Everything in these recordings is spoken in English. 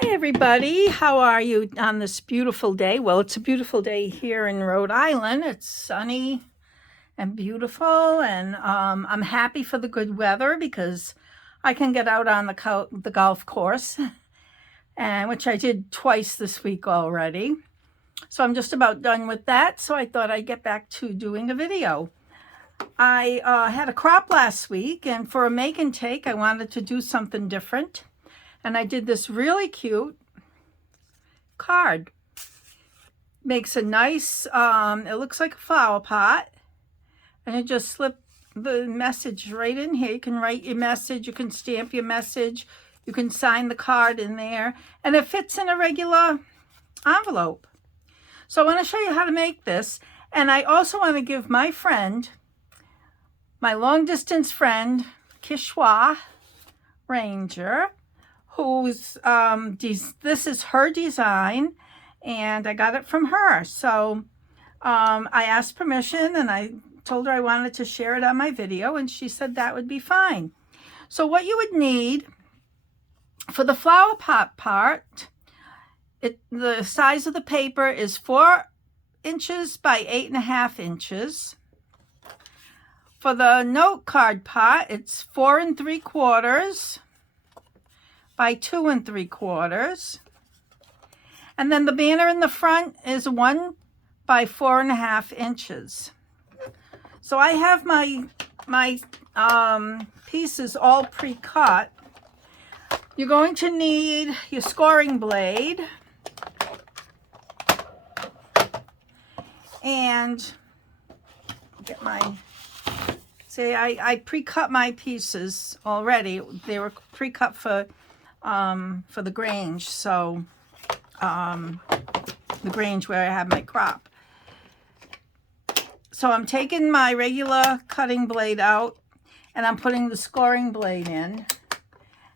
Hi everybody, how are you on this beautiful day? Well, it's a beautiful day here in Rhode Island. It's sunny and beautiful, and I'm happy for the good weather because I can get out on the golf course, and which I did twice this week already. So I'm just about done with that, so I thought I'd get back to doing a video. I had a crop last week, and for a make and take, I wanted to do something different. And I did this really cute card. Makes a nice, it looks like a flower pot. And you just slip the message right in here. You can write your message, you can stamp your message, you can sign the card in there. And it fits in a regular envelope. So I want to show you how to make this. And I also want to give my friend, my long distance friend, Kishwa Ranger, who's this is her design, and I got it from her. So I asked permission, and I told her I wanted to share it on my video, and she said that would be fine. So what you would need for the flower pot part, the size of the paper is 4 inches by 8.5 inches. For the note card pot, it's 4 3/4 by 2 3/4. And then the banner in the front is 1 by 4.5 inches. So I have my pieces all pre-cut. You're going to need your scoring blade and get my, say I pre-cut my pieces already. They were pre-cut for the Grange, so the Grange where I have my crop. So I'm taking my regular cutting blade out and I'm putting the scoring blade in,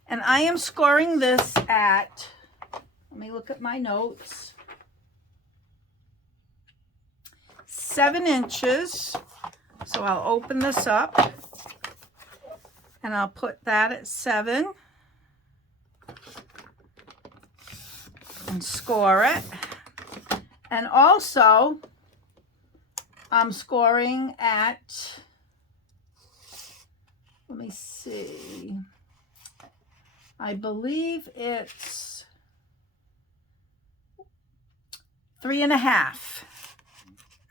and I am scoring this at, let me look at my notes, 7 inches. So I'll open this up and I'll put that at 7 and score it. And also I'm scoring at, let me see, I believe it's 3.5.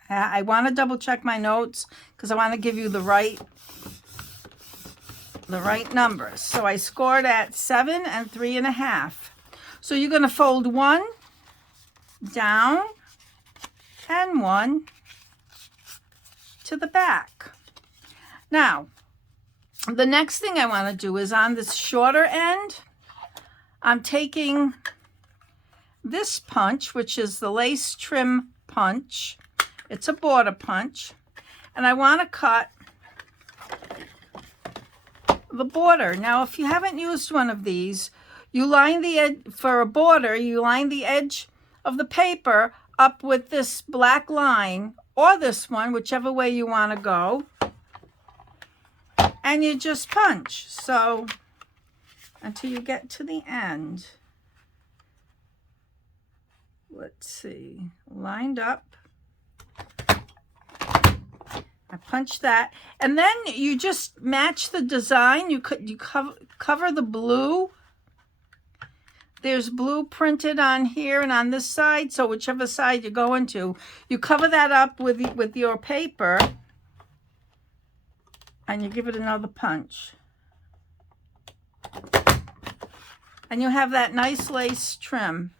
I want to double check my notes because I want to give you the right numbers. So I scored at 7 and 3.5. So you're going to fold 1 down and 1 to the back. Now, the next thing I want to do is on this shorter end, I'm taking this punch, which is the lace trim punch. It's a border punch, and I want to cut the border. Now, if you haven't used one of these, you line the edge for a border, you line the edge of the paper up with this black line, or this one, whichever way you want to go, and you just punch. So until you get to the end. Let's see, lined up. I punch that, and then you just match the design. You cover the blue. There's blue printed on here and on this side, so whichever side you're going to, you cover that up with your paper, and you give it another punch. And you have that nice lace trim,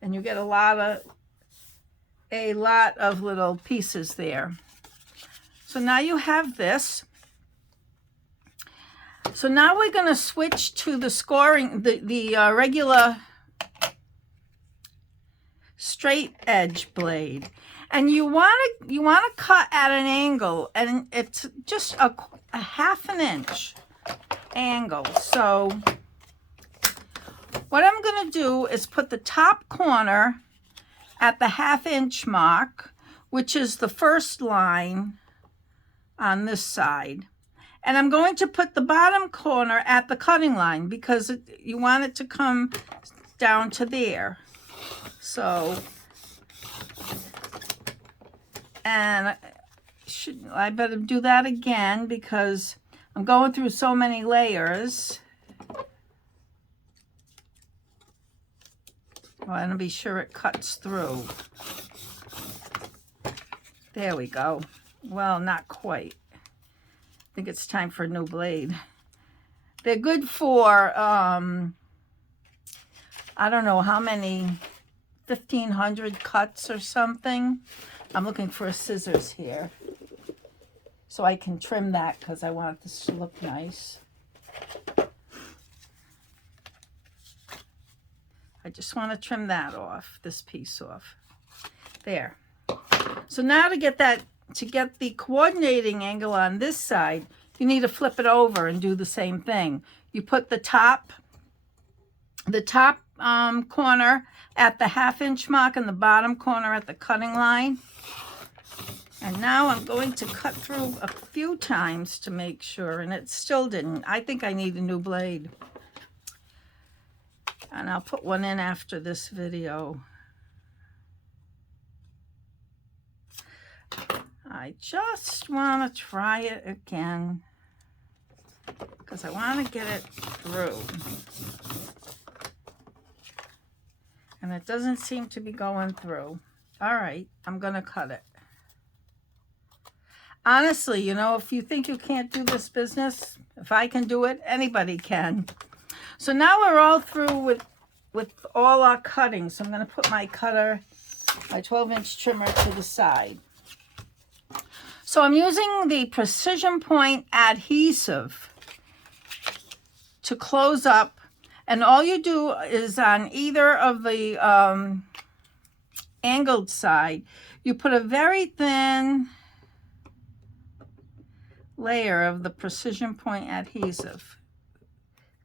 and you get a lot of little pieces there. So now you have this. So now we're going to switch to the scoring, the regular straight edge blade, and you want to cut at an angle, and it's just a 1/2 inch angle. So what I'm going to do is put the top corner at the 1/2 inch mark, which is the first line on this side. And I'm going to put the bottom corner at the cutting line because you want it to come down to there. So, and I better do that again because I'm going through so many layers. I want to be sure it cuts through. There we go. Well, not quite. I think it's time for a new blade. They're good for, I don't know how many, 1,500 cuts or something. I'm looking for scissors here so I can trim that because I want this to look nice. I just want to trim that off, this piece off. There. So now to get the coordinating angle on this side, you need to flip it over and do the same thing. You put the top corner at the 1/2 inch mark and the bottom corner at the cutting line. And now I'm going to cut through a few times to make sure, and it still didn't. I think I need a new blade. And I'll put one in after this video. I just want to try it again because I want to get it through. And it doesn't seem to be going through. All right, I'm going to cut it. Honestly, you know, if you think you can't do this business, if I can do it, anybody can. So now we're all through with all our cutting. So I'm going to put my cutter, my 12-inch trimmer to the side. So I'm using the Precision Point adhesive to close up. And all you do is on either of the angled side, you put a very thin layer of the Precision Point adhesive.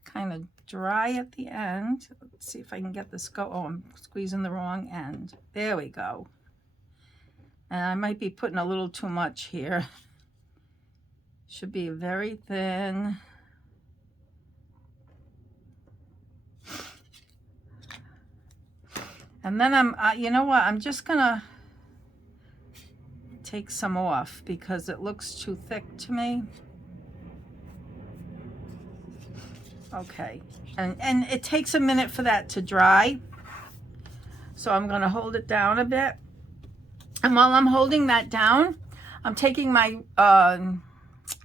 Kind of dry at the end. Let's see if I can get this go. Oh, I'm squeezing the wrong end. There we go. And I might be putting a little too much here. Should be very thin. And then you know what? I'm just gonna take some off because it looks too thick to me. Okay, and it takes a minute for that to dry. So I'm gonna hold it down a bit. And while I'm holding that down, I'm taking my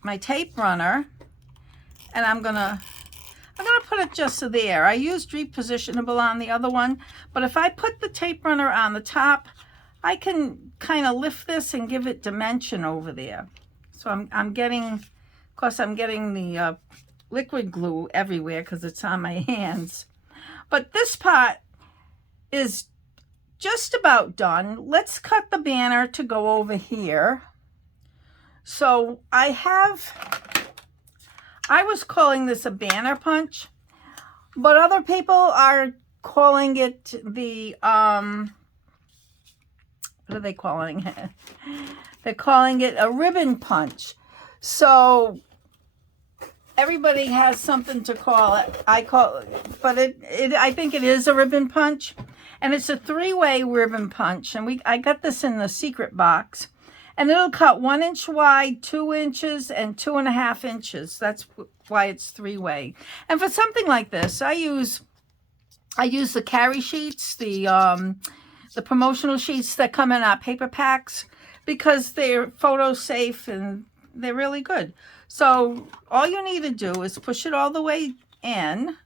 my tape runner and I'm gonna put it just there. I used repositionable on the other one, but if I put the tape runner on the top, I can kind of lift this and give it dimension over there. So I'm getting, of course, I'm getting the liquid glue everywhere because it's on my hands. But this part is just about done. Let's cut the banner to go over here. So I was calling this a banner punch, but other people are calling it the, what are they calling it? They're calling it a ribbon punch. So everybody has something to call it. I call it, but I think it is a ribbon punch. And it's a 3-way ribbon punch. And I got this in the secret box. And it'll cut 1 inch wide, 2 inches, and 2.5 inches. That's why it's 3-way. And for something like this, I use the carry sheets, the promotional sheets that come in our paper packs, because they're photo safe and they're really good. So all you need to do is push it all the way in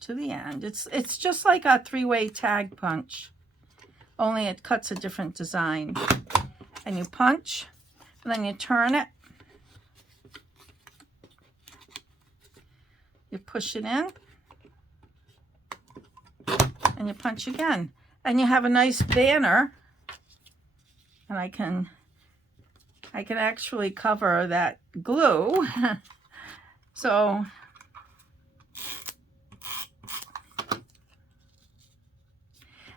to the end. It's just like a 3-way tag punch, only it cuts a different design. And you punch, and then you turn it. You push it in, and you punch again. And you have a nice banner. And I can actually cover that glue. So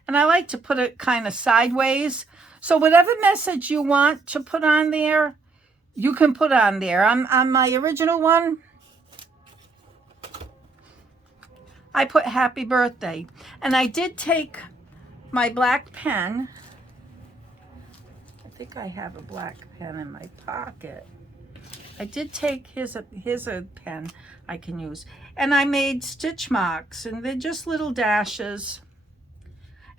and I like to put it kind of sideways. So whatever message you want to put on there, you can put on there. On my original one, I put happy birthday. And I did take my black pen. I think I have a black pen in my pocket. I did take here's a pen I can use. And I made stitch marks, and they're just little dashes.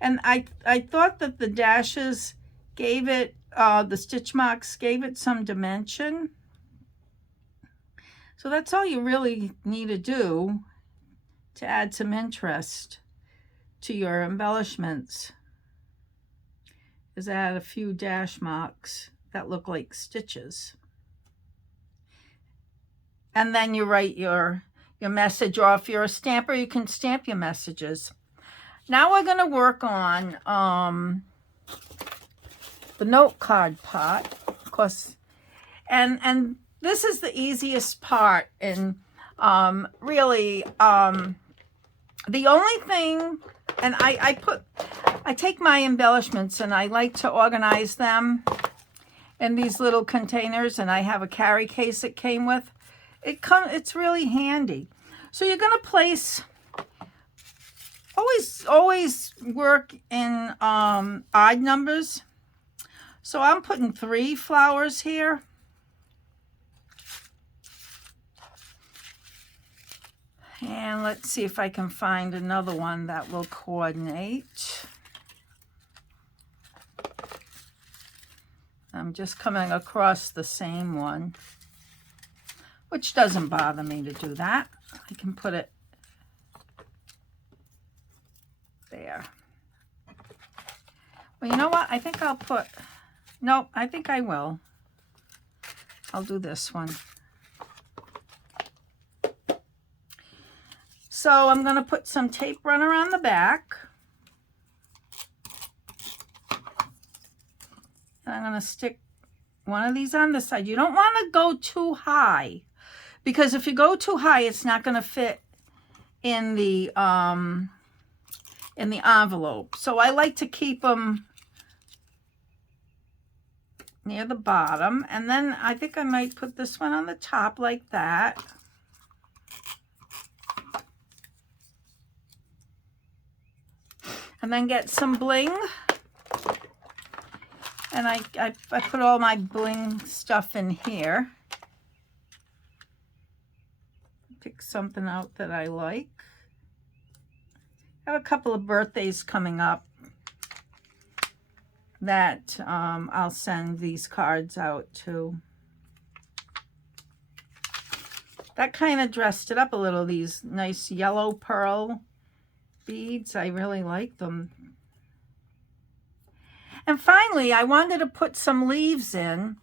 And I thought that the dashes gave it, the stitch marks gave it some dimension. So that's all you really need to do to add some interest to your embellishments, is add a few dash marks that look like stitches. And then you write your message, or if you're a stamper, you can stamp your messages. Now we're going to work on the note card part, of course, and this is the easiest part. And really, the only thing, and I take my embellishments and I like to organize them in these little containers, and I have a carry case it came with. It's really handy. So you're going to place, always work in odd numbers. So I'm putting 3 flowers here. And let's see if I can find another one that will coordinate. I'm just coming across the same one, which doesn't bother me to do that. I can put it there. Well, you know what? I think I'll put, nope, I think I will. I'll do this one. So I'm going to put some tape runner on the back. And I'm going to stick one of these on this side. You don't want to go too high, because if you go too high, it's not going to fit in the envelope. So I like to keep them near the bottom. And then I think I might put this one on the top like that. And then get some bling. And I put all my bling stuff in here. Pick something out that I like. I have a couple of birthdays coming up that I'll send these cards out to. That kind of dressed it up a little, these nice yellow pearl beads. I really like them. And finally, I wanted to put some leaves in.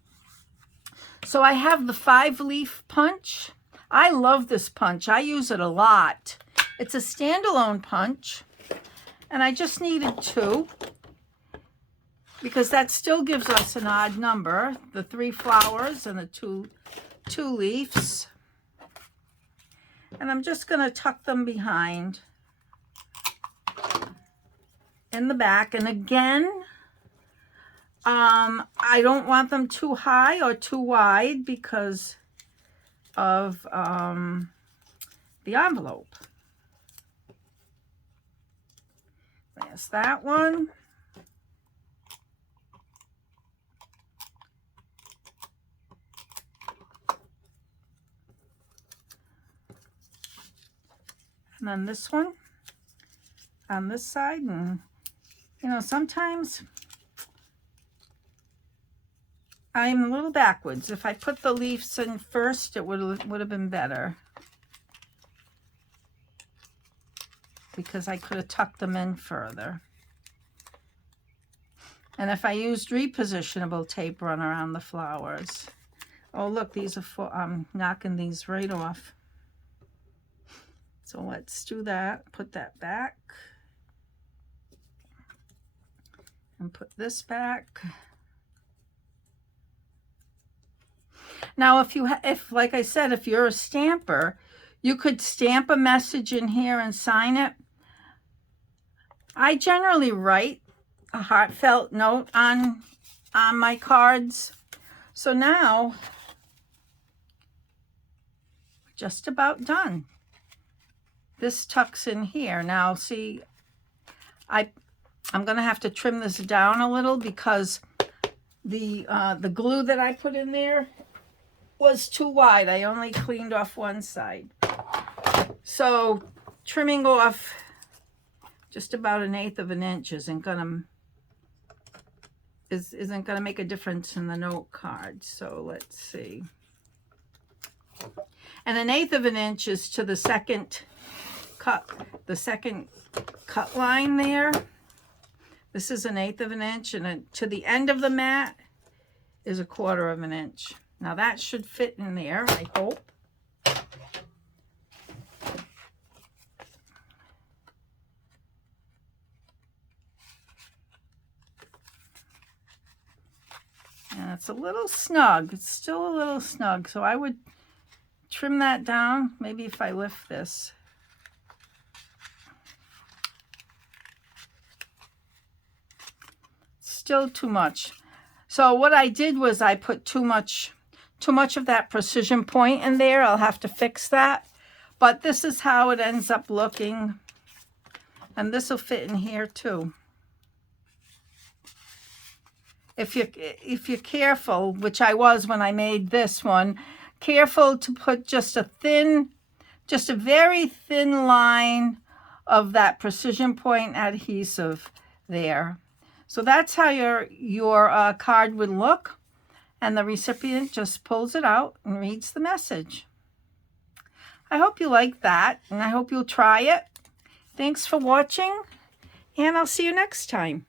So I have the 5-leaf punch. I love this punch. I use it a lot. It's a standalone punch. And I just needed 2, because that still gives us an odd number. The 3 flowers and the two leaves. And I'm just going to tuck them behind in the back. And again, I don't want them too high or too wide because of the envelope. There's that one. And then this one on this side. And you know, sometimes I'm a little backwards. If I put the leaves in first, it would have been better, because I could have tucked them in further. And if I used repositionable tape runner on the flowers. Oh, look, these are full. I'm knocking these right off. So let's do that. Put that back. And put this back. Now, if like I said, if you're a stamper, you could stamp a message in here and sign it. I generally write a heartfelt note on my cards. So now just about done. This tucks in here. Now see, I'm going to have to trim this down a little because the glue that I put in there was too wide. I only cleaned off one side. So trimming off just about 1/8 of an inch isn't gonna make a difference in the note card. So let's see. And 1/8 of an inch is to the second cut line there. This is 1/8 of an inch, and to the end of the mat is 1/4 of an inch. Now that should fit in there, I hope. And it's a little snug. It's still a little snug, so I would trim that down. Maybe if I lift this. Still too much. So what I did was I put too much of that precision point in there. I'll have to fix that. But this is how it ends up looking. And this will fit in here too. If you're careful, which I was when I made this one, careful to put just a very thin line of that precision point adhesive there. So that's how your card would look, and the recipient just pulls it out and reads the message. I hope you like that, and I hope you'll try it. Thanks for watching, and I'll see you next time.